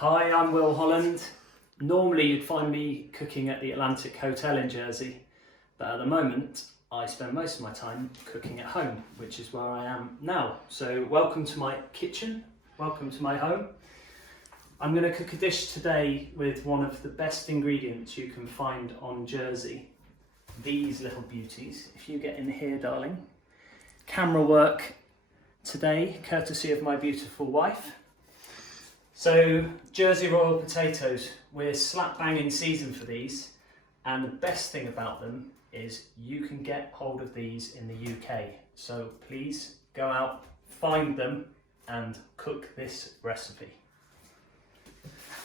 Hi, I'm Will Holland. Normally you'd find me cooking at the Atlantic Hotel in Jersey, but at the moment I spend most of my time cooking at home, which is where I am now. So welcome to my kitchen, welcome to my home. I'm going to cook a dish today with one of the best ingredients you can find on Jersey. These little beauties. If you get in here, darling. Camera work today, courtesy of my beautiful wife. So, Jersey Royal potatoes. We're slap bang in season for these, and the best thing about them is you can get hold of these in the UK. So please go out, find them, and cook this recipe.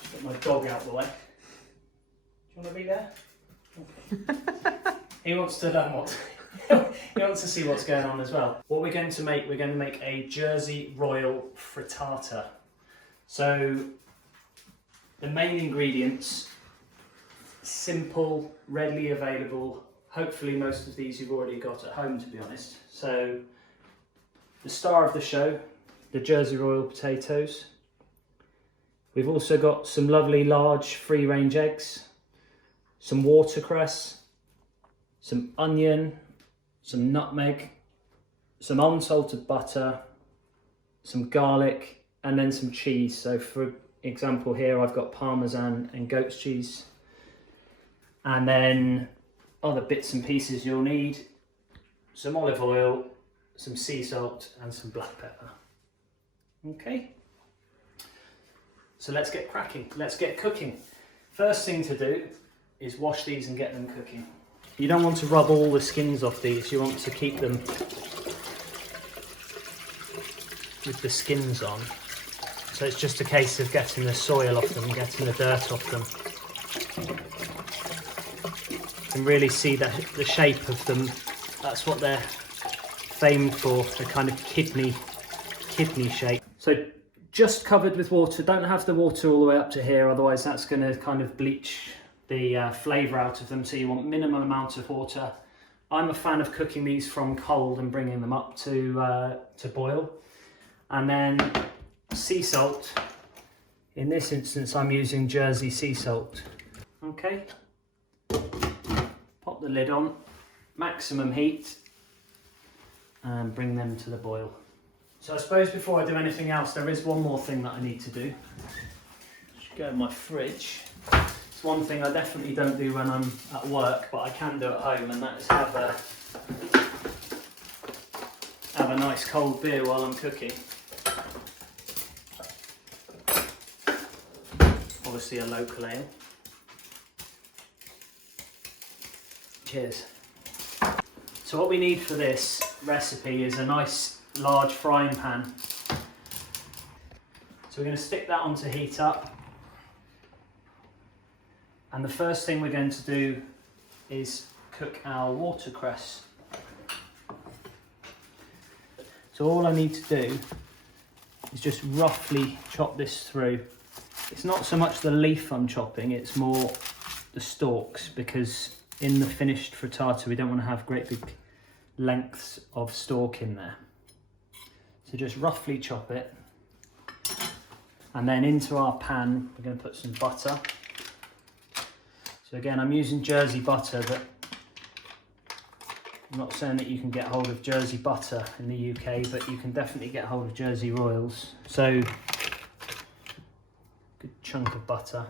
Just get my dog out of the way. Do you want to be there? Okay. He wants to learn what. He wants to see what's going on as well. What we're going to make a Jersey Royal frittata. So the main ingredients, simple, readily available. Hopefully most of these you've already got at home, to be honest. So the star of the show, the Jersey Royal potatoes. We've also got some lovely large free-range eggs, some watercress, some onion, some nutmeg, some unsalted butter, some garlic, and then some cheese. So for example here I've got Parmesan and goat's cheese. And then other bits and pieces you'll need, some olive oil, some sea salt and some black pepper. Okay, so let's get cracking, let's get cooking. First thing to do is wash these and get them cooking. You don't want to rub all the skins off these, you want to keep them with the skins on. So it's just a case of getting the soil off them, getting the dirt off them. You can really see the shape of them. That's what they're famed for, the kind of kidney shape. So just covered with water. Don't have the water all the way up to here, otherwise that's going to kind of bleach the flavour out of them. So you want minimal amount of water. I'm a fan of cooking these from cold and bringing them up to boil. And then sea salt. In this instance I'm using Jersey sea salt. Okay, pop the lid on, maximum heat, and bring them to the boil. So I suppose before I do anything else there is one more thing that I need to do. Just go in my fridge. It's one thing I definitely don't do when I'm at work, but I can do at home, and that is have a nice cold beer while I'm cooking. Obviously a local ale. Cheers. So what we need for this recipe is a nice large frying pan. So we're going to stick that on to heat up. And the first thing we're going to do is cook our watercress. So all I need to do is just roughly chop this through. It's not so much the leaf I'm chopping, it's more the stalks, because in the finished frittata we don't want to have great big lengths of stalk in there. So just roughly chop it. And then into our pan we're going to put some butter. So again, I'm using Jersey butter, but I'm not saying that you can get hold of Jersey butter in the UK, but you can definitely get hold of Jersey Royals. So good chunk of butter.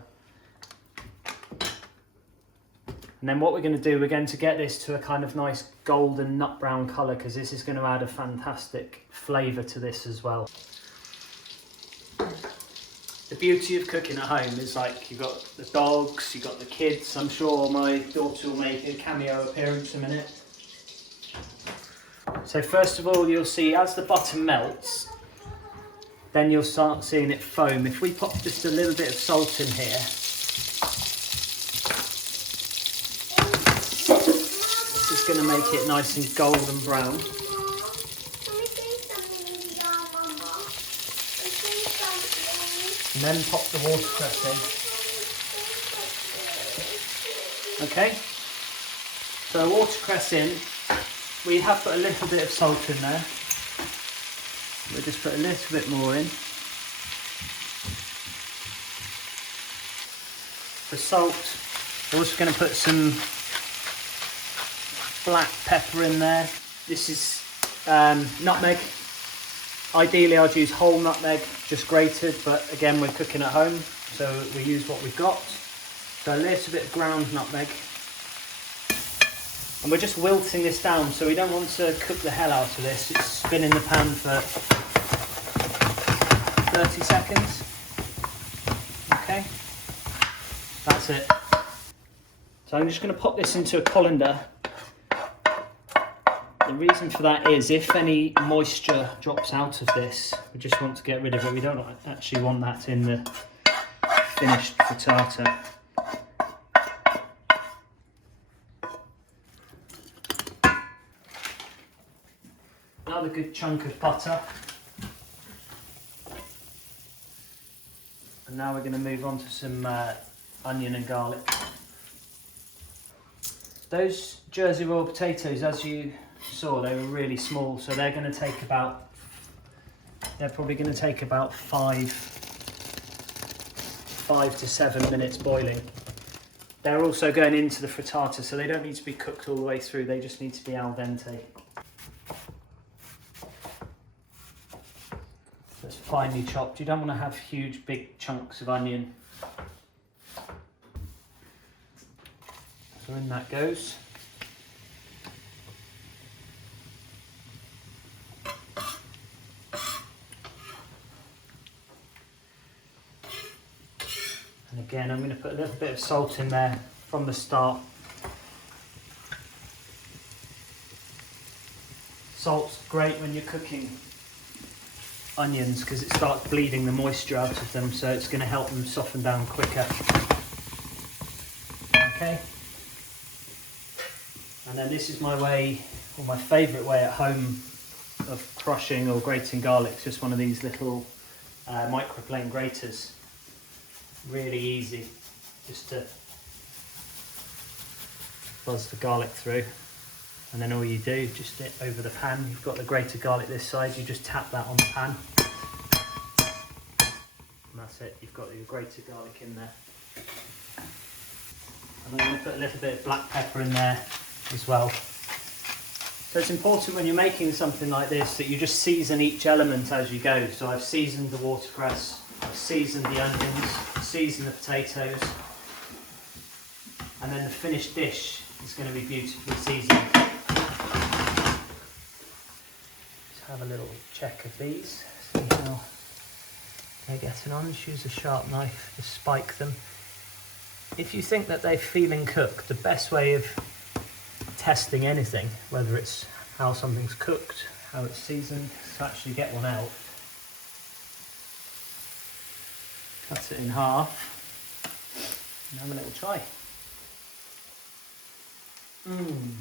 And then what we're going to do, we're going to get this to a kind of nice golden nut brown colour, because this is going to add a fantastic flavour to this as well. The beauty of cooking at home is, like, you've got the dogs, you've got the kids. I'm sure my daughter will make a cameo appearance in a minute. So first of all, you'll see as the butter melts, then you'll start seeing it foam. If we pop just a little bit of salt in here, this is going to make it nice and golden brown. And then pop the watercress in. Okay, so watercress in. We have put a little bit of salt in there. We'll just put a little bit more in. the salt. We're also going to put some black pepper in there. This is nutmeg. Ideally I'd use whole nutmeg, just grated, but again we're cooking at home, so we use what we've got. So a little bit of ground nutmeg. And we're just wilting this down, so we don't want to cook the hell out of this. It's been in the pan for 30 seconds. Okay, that's it. So I'm just going to pop this into a colander. The reason for that is if any moisture drops out of this, we just want to get rid of it. We don't actually want that in the finished frittata. Another good chunk of butter. And now we're going to move on to some onion and garlic. Those Jersey royal potatoes, as you saw, they were really small, so they're going to take about, they're probably going to take about 5 to 7 minutes boiling. They're also going into the frittata, so they don't need to be cooked all the way through, they just need to be al dente. So it's finely chopped. You don't want to have huge big chunks of onion. So in that goes. And again, I'm going to put a little bit of salt in there from the start. Salt's great when you're cooking onions because it starts bleeding the moisture out of them, so it's going to help them soften down quicker. Okay. And then this is my way, or my favourite way at home of crushing or grating garlic. It's just one of these little microplane graters. Really easy, just to buzz the garlic through. And then all you do, just over the pan, you've got the grated garlic this side, you just tap that on the pan. And that's it, you've got your grated garlic in there. And I'm going to put a little bit of black pepper in there as well. So it's important when you're making something like this that you just season each element as you go. So I've seasoned the watercress, I've seasoned the onions, seasoned the potatoes, and then the finished dish is going to be beautifully seasoned. Let's have a little check of these, see how they're getting on. Just use a sharp knife to spike them. If you think that they're feeling cooked, the best way of testing anything, whether it's how something's cooked, how it's seasoned, is to actually get one out. Cut it in half and have a little try. I'm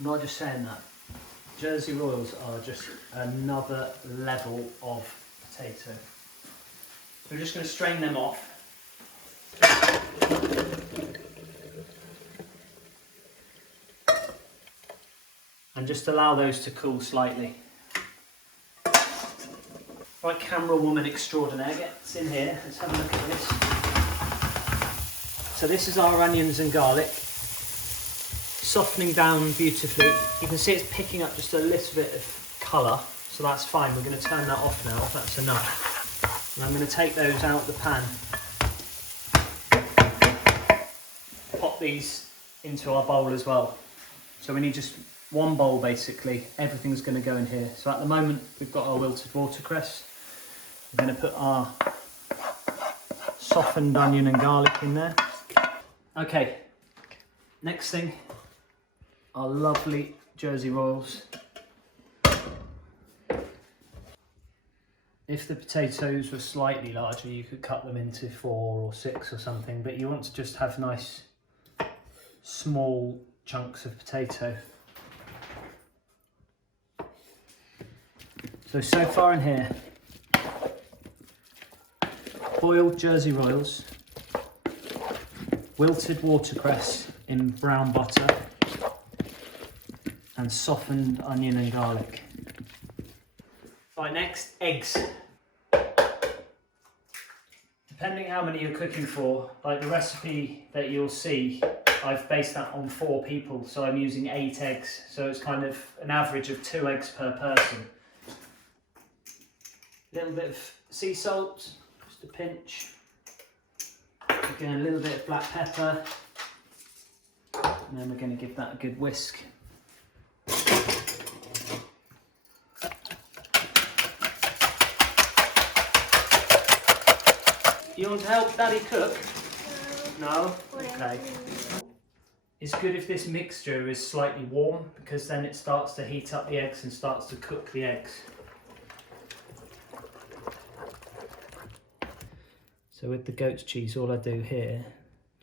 not just saying that. Jersey Royals are just another level of potato. So we're just going to strain them off. And just allow those to cool slightly. Right, camera woman extraordinaire, gets in here. Let's have a look at this. So this is our onions and garlic, softening down beautifully. You can see it's picking up just a little bit of colour, so that's fine. We're going to turn that off now, that's enough. And I'm going to take those out the pan. Pop these into our bowl as well. So we need just one bowl basically, everything's going to go in here. So at the moment we've got our wilted watercress. We're going to put our softened onion and garlic in there. Okay, next thing, our lovely Jersey Royals. If the potatoes were slightly larger, you could cut them into 4 or 6 or something, but you want to just have nice small chunks of potato. So far in here, boiled Jersey Royals, wilted watercress in brown butter, and softened onion and garlic. Right, next, eggs. Depending how many you're cooking for, like the recipe that you'll see, I've based that on 4 people, so I'm using 8 eggs, so it's kind of an average of 2 eggs per person. A little bit of sea salt, just a pinch. Again, a little bit of black pepper, and then we're going to give that a good whisk. You want to help Daddy cook? No? Okay. It's good if this mixture is slightly warm, because then it starts to heat up the eggs and starts to cook the eggs. So with the goat's cheese, all I do here,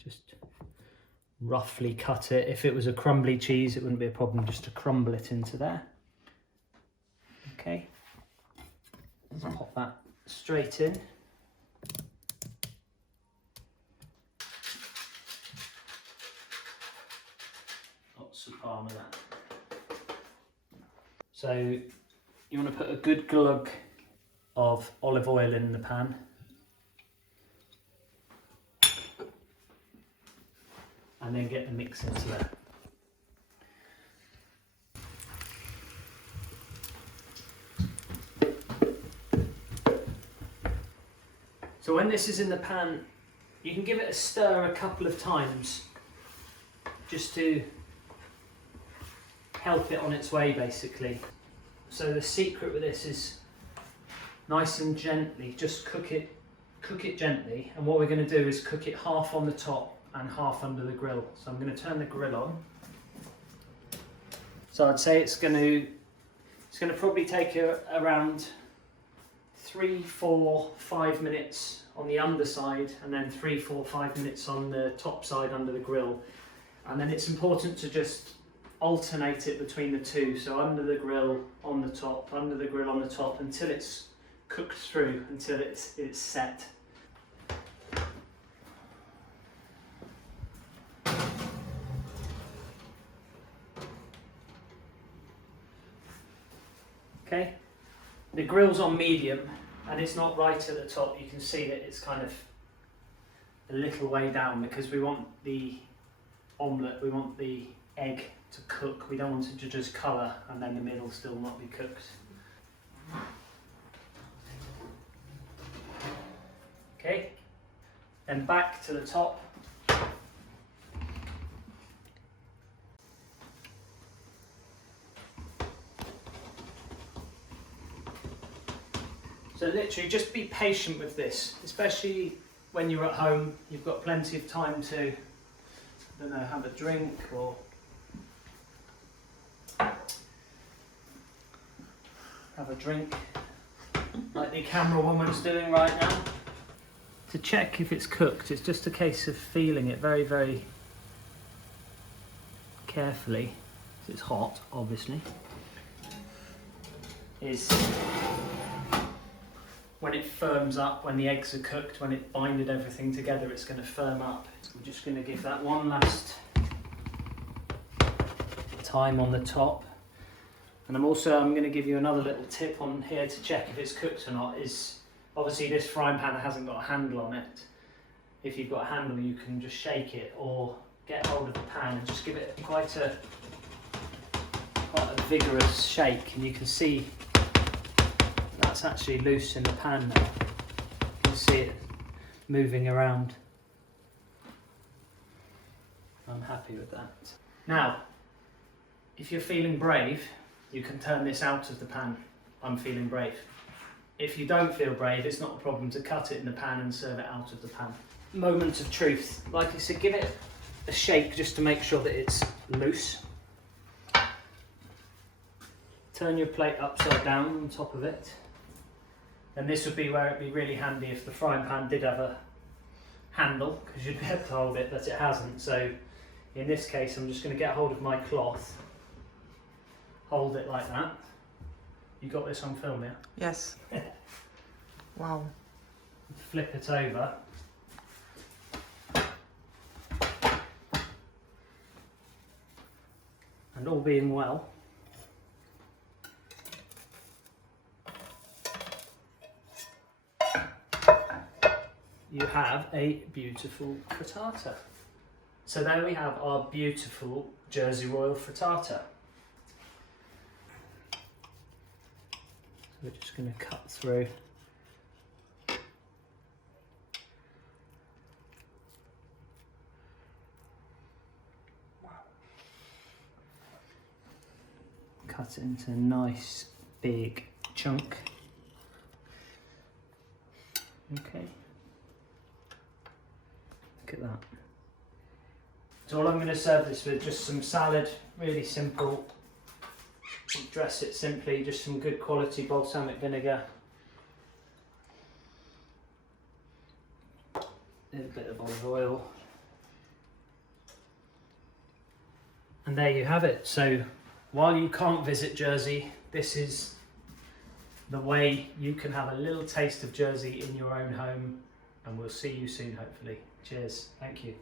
just roughly cut it. If it was a crumbly cheese, it wouldn't be a problem just to crumble it into there. Okay. Let's pop that straight in. Some palm of that. So you want to put a good glug of olive oil in the pan. And then get the mix into there. So when this is in the pan, you can give it a stir a couple of times just to help it on its way, basically. So the secret with this is nice and gently, just cook it gently, and what we're going to do is cook it half on the top and half under the grill. So I'm going to turn the grill on. So I'd say it's going to probably take around 3, 4, 5 minutes on the underside, and then 3, 4, 5 minutes on the top side under the grill. And then it's important to just alternate it between the two, so under the grill on the top, under the grill on the top, until it's cooked through, until it's set. Okay, the grill's on medium and it's not right at the top. You can see that it's kind of a little way down, because we want the omelette, we want the egg to cook. We don't want it to just colour and then the middle still not be cooked. Okay, then back to the top. So literally just be patient with this, especially when you're at home. You've got plenty of time to, I don't know, have a drink or have a drink like the camera woman's doing right now. To check if it's cooked, it's just a case of feeling it very, very carefully. It's hot, obviously. Is when it firms up, when the eggs are cooked, when it binded everything together, it's going to firm up. We're just going to give that one last time on the top. And I'm going to give you another little tip on here to check if it's cooked or not. Is obviously this frying pan hasn't got a handle on it. If you've got a handle, you can just shake it or get hold of the pan and just give it quite a vigorous shake, and you can see that's actually loose in the pan now. You can see it moving around. I'm happy with that. Now, if you're feeling brave, you can turn this out of the pan. I'm feeling brave. If you don't feel brave, it's not a problem to cut it in the pan and serve it out of the pan. Moment of truth. Like I said, give it a shake just to make sure that it's loose. Turn your plate upside down on top of it. And this would be where it'd be really handy if the frying pan did have a handle, because you'd be able to hold it, but it hasn't. So in this case, I'm just going to get hold of my cloth, hold it like that. You got this on film, yeah? Yes. Wow. Flip it over. And all being well, you have a beautiful frittata. So there we have our beautiful Jersey Royal frittata. So we're just going to cut through. Cut it into a nice big chunk. Okay. Look at that. So all I'm going to serve this with, just some salad, really simple. Dress it simply, just some good quality balsamic vinegar. A little bit of olive oil. And there you have it. So while you can't visit Jersey, this is the way you can have a little taste of Jersey in your own home, and we'll see you soon, hopefully. Cheers. Thank you.